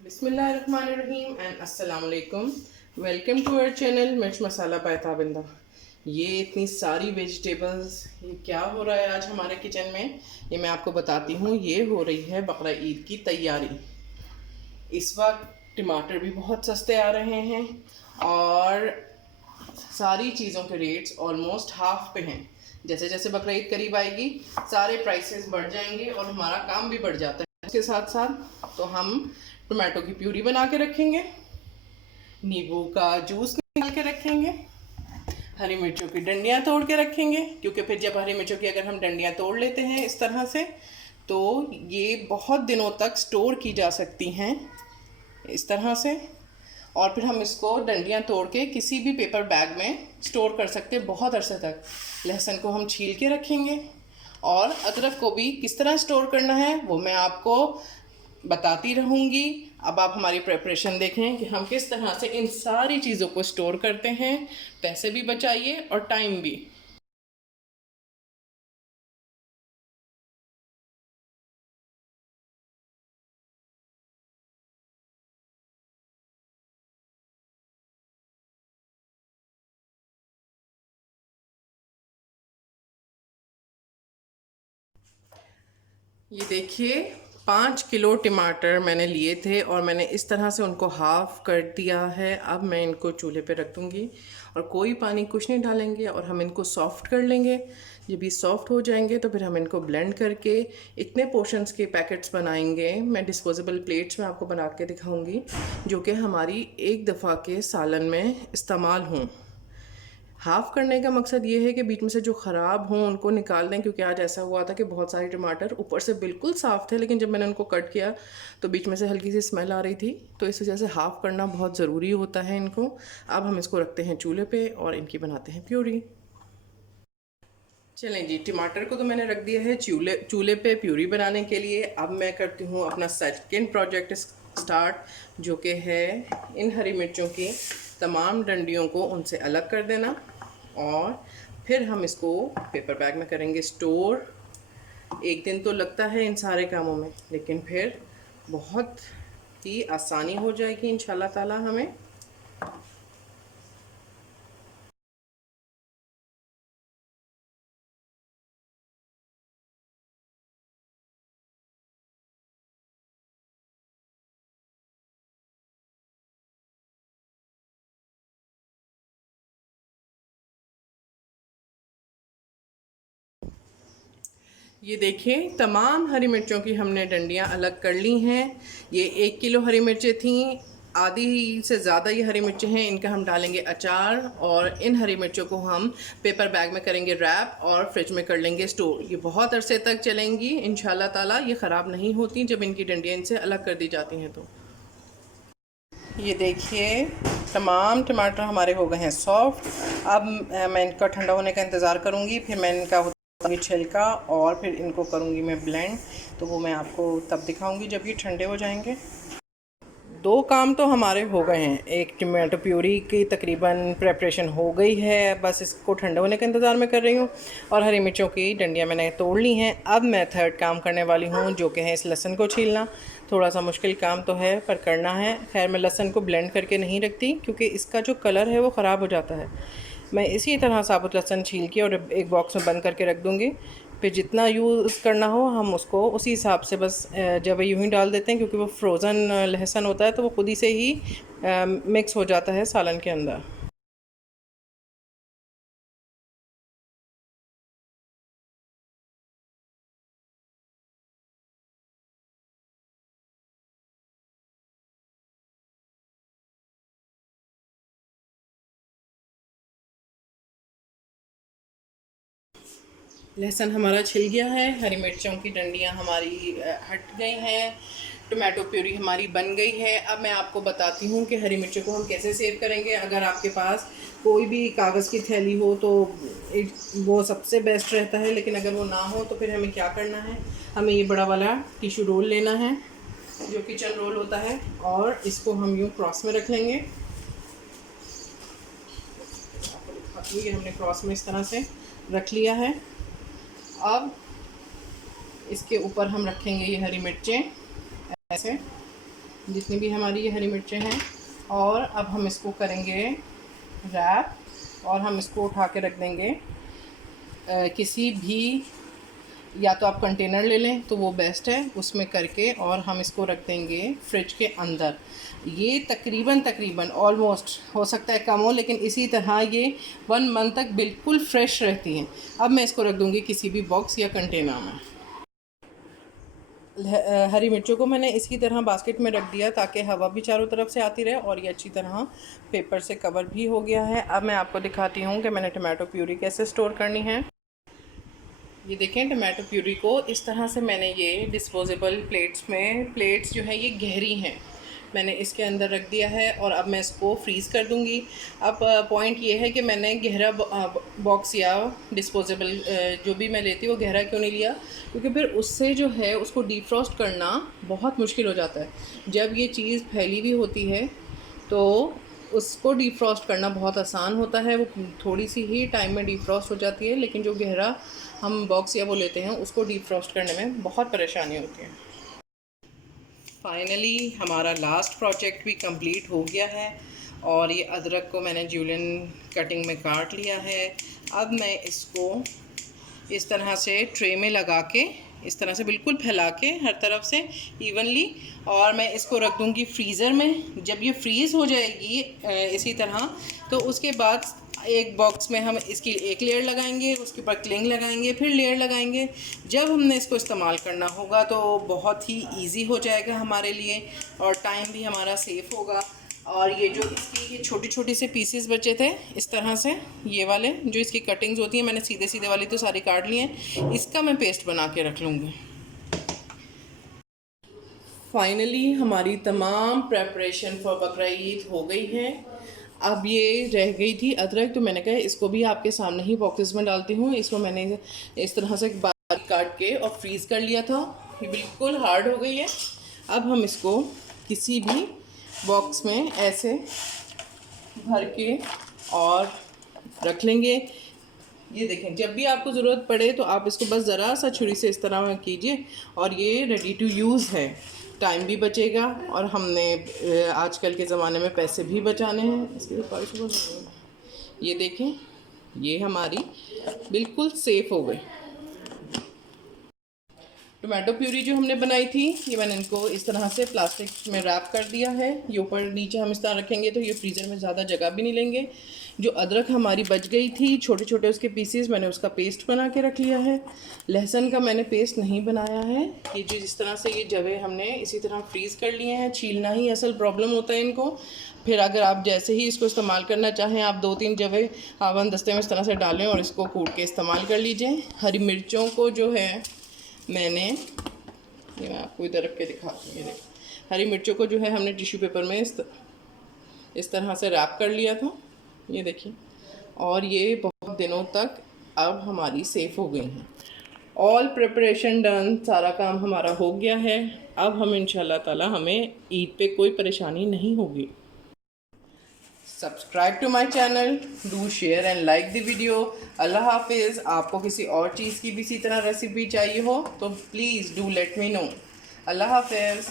बिस्मिल्लाहिर्रहमानिर्रहीम एंड अस्सलाम वालेकुम। वेलकम टू अवर चैनल मिर्च मसाला बाय ताबिंदा। ये इतनी सारी वेजिटेबल्स, ये क्या हो रहा है आज हमारे किचन में, ये मैं आपको बताती हूँ। ये हो रही है बकरा ईद की तैयारी। इस वक्त टमाटर भी बहुत सस्ते आ रहे हैं और सारी चीज़ों के रेट्स ऑलमोस्ट हाफ पे हैं। जैसे जैसे बकरा ईद करीब आएगी सारे प्राइसेस बढ़ जाएंगे और हमारा काम भी बढ़ जाता है। इसके साथ साथ तो हम टोमेटो की प्यूरी बना के रखेंगे, नींबू का जूस निकाल के रखेंगे, हरी मिर्चों की डंडियाँ तोड़ के रखेंगे, क्योंकि फिर जब हरी मिर्चों की अगर हम डंडियाँ तोड़ लेते हैं इस तरह से तो ये बहुत दिनों तक स्टोर की जा सकती हैं इस तरह से। और फिर हम इसको डंडियाँ तोड़ के किसी भी पेपर बैग में स्टोर कर सकते हैं बहुत अरसे तक। लहसुन को हम छील के रखेंगे और अदरक को भी किस तरह स्टोर करना है वो मैं आपको बताती रहूँगी। अब आप हमारी प्रेपरेशन देखें कि हम किस तरह से इन सारी चीज़ों को स्टोर करते हैं। पैसे भी बचाइए और टाइम भी। ये देखिए 5 किलो टमाटर मैंने लिए थे और मैंने इस तरह से उनको हाफ कर दिया है। अब मैं इनको चूल्हे पे रख दूँगी और कोई पानी कुछ नहीं डालेंगे और हम इनको सॉफ्ट कर लेंगे। जब ये सॉफ्ट हो जाएंगे तो फिर हम इनको ब्लेंड करके इतने पोर्शंस के पैकेट्स बनाएंगे। मैं डिस्पोजेबल प्लेट्स में आपको बना के दिखाऊंगी जो कि हमारी एक दफ़ा के सालन में इस्तेमाल हों। हाफ़ करने का मकसद ये है कि बीच में से जो ख़राब हों उनको निकाल दें, क्योंकि आज ऐसा हुआ था कि बहुत सारे टमाटर ऊपर से बिल्कुल साफ़ थे लेकिन जब मैंने उनको कट किया तो बीच में से हल्की सी स्मेल आ रही थी। तो इस वजह से हाफ़ करना बहुत ज़रूरी होता है इनको। अब हम इसको रखते हैं चूल्हे पे और इनकी बनाते हैं प्यूरी। चलें जी, टमाटर को तो मैंने रख दिया है चूल्हे पे प्यूरी बनाने के लिए। अब मैं करती हूँ अपना सेकंड प्रोजेक्ट स्टार्ट, जो कि है इन हरी मिर्चों की तमाम डंडियों को उनसे अलग कर देना और फिर हम इसको पेपर बैग में करेंगे स्टोर। एक दिन तो लगता है इन सारे कामों में, लेकिन फिर बहुत ही आसानी हो जाएगी इंशाल्लाह ताला हमें। ये देखिए तमाम हरी मिर्चों की हमने डंडियाँ अलग कर ली हैं। ये 1 किलो हरी मिर्चें थीं, आधी से ज़्यादा ये हरी मिर्चें हैं। इनका हम डालेंगे अचार और इन हरी मिर्चों को हम पेपर बैग में करेंगे रैप और फ्रिज में कर लेंगे स्टोर। ये बहुत अरसे तक चलेंगी इंशाल्लाह ताला, ये ख़राब नहीं होती जब इनकी डंडियाँ इनसे अलग कर दी जाती हैं। तो ये देखिए तमाम टमाटर हमारे हो गए हैं सॉफ्ट। अब मैं इनका ठंडा होने का इंतज़ार करूँगी, फिर मैं इनका उतारूंगी छिलका और फिर इनको करूँगी मैं ब्लेंड। तो वो मैं आपको तब दिखाऊँगी जब ये ठंडे हो जाएंगे। दो काम तो हमारे हो गए हैं। एक टमाटो प्यूरी की तकरीबन प्रेपरेशन हो गई है, बस इसको ठंडे होने का इंतज़ार मैं कर रही हूँ। और हरी मिर्चों की डंडियाँ मैंने तोड़ ली हैं। अब मैं थर्ड काम करने वाली हूँ, जो कि है इस लहसुन को छीलना। थोड़ा सा मुश्किल काम तो है पर करना है। खैर मैं लहसुन को ब्लेंड करके नहीं रखती क्योंकि इसका जो कलर है वो ख़राब हो जाता है। मैं इसी तरह साबुत लहसुन छील के और एक बॉक्स में बंद करके रख दूँगी। फिर जितना यूज़ करना हो हम उसको उसी हिसाब से बस जब यूँ ही डाल देते हैं, क्योंकि वो फ्रोज़न लहसुन होता है तो वो खुद ही से ही मिक्स हो जाता है सालन के अंदर। लहसुन हमारा छिल गया है, हरी मिर्चों की डंडियाँ हमारी हट गई हैं, टोमेटो प्यूरी हमारी बन गई है। अब मैं आपको बताती हूँ कि हरी मिर्चों को हम कैसे सेव करेंगे। अगर आपके पास कोई भी कागज़ की थैली हो तो वो सबसे बेस्ट रहता है, लेकिन अगर वो ना हो तो फिर हमें क्या करना है, हमें ये बड़ा वाला टिश्यू रोल लेना है जो किचन रोल होता है, और इसको हम यूँ क्रॉस में रख लेंगे। ये हमने क्रॉस में इस तरह से रख लिया है। अब इसके ऊपर हम रखेंगे ये हरी मिर्चें ऐसे, जितनी भी हमारी ये हरी मिर्चें हैं। और अब हम इसको करेंगे रैप और हम इसको उठा के रख देंगे किसी भी, या तो आप कंटेनर ले लें तो वो बेस्ट है, उसमें करके और हम इसको रख देंगे फ्रिज के अंदर। ये तकरीबन ऑलमोस्ट, हो सकता है कम हो, लेकिन इसी तरह ये 1 मंथ तक बिल्कुल फ्रेश रहती हैं। अब मैं इसको रख दूँगी किसी भी बॉक्स या कंटेनर में। हरी मिर्चों को मैंने इसी तरह बास्केट में रख दिया ताकि हवा भी चारों तरफ से आती रहे और ये अच्छी तरह पेपर से कवर भी हो गया है। अब मैं आपको दिखाती हूँ कि मैंने टमाटो प्यूरी कैसे स्टोर करनी है। ये देखें, टमाटो प्यूरी को इस तरह से मैंने ये डिस्पोजेबल प्लेट्स जो है ये गहरी हैं, मैंने इसके अंदर रख दिया है और अब मैं इसको फ्रीज़ कर दूंगी। अब पॉइंट ये है कि मैंने गहरा बॉक्स या डिस्पोजेबल जो भी मैं लेती हूँ वो गहरा क्यों नहीं लिया, क्योंकि फिर उससे जो है उसको डीफ्रॉस्ट करना बहुत मुश्किल हो जाता है। जब ये चीज़ फैली हुई होती है तो उसको डीफ्रॉस्ट करना बहुत आसान होता है, वो थोड़ी सी ही टाइम में डीफ्रॉस्ट हो जाती है। लेकिन जो गहरा हम बॉक्स या वो लेते हैं उसको डीफ्रॉस्ट करने में बहुत परेशानी होती है। फाइनली हमारा लास्ट प्रोजेक्ट भी कंप्लीट हो गया है और ये अदरक को मैंने जूलियन कटिंग में काट लिया है। अब मैं इसको इस तरह से ट्रे में लगा के इस तरह से बिल्कुल फैला के हर तरफ से इवनली, और मैं इसको रख दूँगी फ्रीज़र में। जब ये फ्रीज़ हो जाएगी इसी तरह, तो उसके बाद एक बॉक्स में हम इसकी एक लेयर लगाएंगे, उसके ऊपर क्लिंग लगाएंगे, फिर लेयर लगाएंगे। जब हमने इसको इस्तेमाल करना होगा तो बहुत ही इजी हो जाएगा हमारे लिए और टाइम भी हमारा सेफ़ होगा। और ये जो इसकी ये छोटी छोटी से पीसेस बचे थे इस तरह से, ये वाले जो इसकी कटिंग्स होती हैं, मैंने सीधे सीधे वाली तो सारी काट ली हैं, इसका मैं पेस्ट बना के रख लूँगी। फाइनली हमारी तमाम प्रेपरेशन फॉर बकरा ईद हो गई है। अब ये रह गई थी अदरक, तो मैंने कहा इसको भी आपके सामने ही बॉक्सेस में डालती हूँ। इसको मैंने इस तरह से बारीक काट के और फ्रीज़ कर लिया था, ये बिल्कुल हार्ड हो गई है। अब हम इसको किसी भी बॉक्स में ऐसे भर के और रख लेंगे। ये देखें, जब भी आपको ज़रूरत पड़े तो आप इसको बस ज़रा सा छुरी से इस तरह कीजिए और ये रेडी टू यूज़ है। टाइम भी बचेगा और हमने आजकल के ज़माने में पैसे भी बचाने हैं। इसके ये देखें, ये हमारी बिल्कुल सेफ़ हो गई। टोमेटो प्यूरी जो हमने बनाई थी, ये मैंने इनको इस तरह से प्लास्टिक में रैप कर दिया है। ये ऊपर नीचे हम इस तरह रखेंगे तो ये फ्रीज़र में ज़्यादा जगह भी नहीं लेंगे। जो अदरक हमारी बच गई थी छोटे छोटे उसके पीसेस, मैंने उसका पेस्ट बना के रख लिया है। लहसुन का मैंने पेस्ट नहीं बनाया है। ये जो जिस तरह से ये जवे हमने इसी तरह फ्रीज़ कर लिए हैं, छीलना ही असल प्रॉब्लम होता है इनको। फिर अगर आप जैसे ही इसको इस्तेमाल करना चाहें, आप 2-3 जवे आवन दस्ते में इस तरह से डालें और इसको कूट के इस्तेमाल कर लीजिए। हरी मिर्चों को जो है मैंने, ये मैं आपको इधर रख के दिखाती हूँ। ये देखिए, हरी मिर्चों को जो है हमने टिश्यू पेपर में इस तरह से रैप कर लिया था, ये देखिए, और ये बहुत दिनों तक अब हमारी सेफ़ हो गई हैं। ऑल प्रिपरेशन डन, सारा काम हमारा हो गया है। अब हम इंशाल्लाह ताला हमें ईद पे कोई परेशानी नहीं होगी। Subscribe to my channel, do share and like the video. अल्लाह हाफिज़। आपको किसी और चीज़ की भी इसी तरह रेसिपी चाहिए हो तो please do let me know. अल्लाह हाफिज़।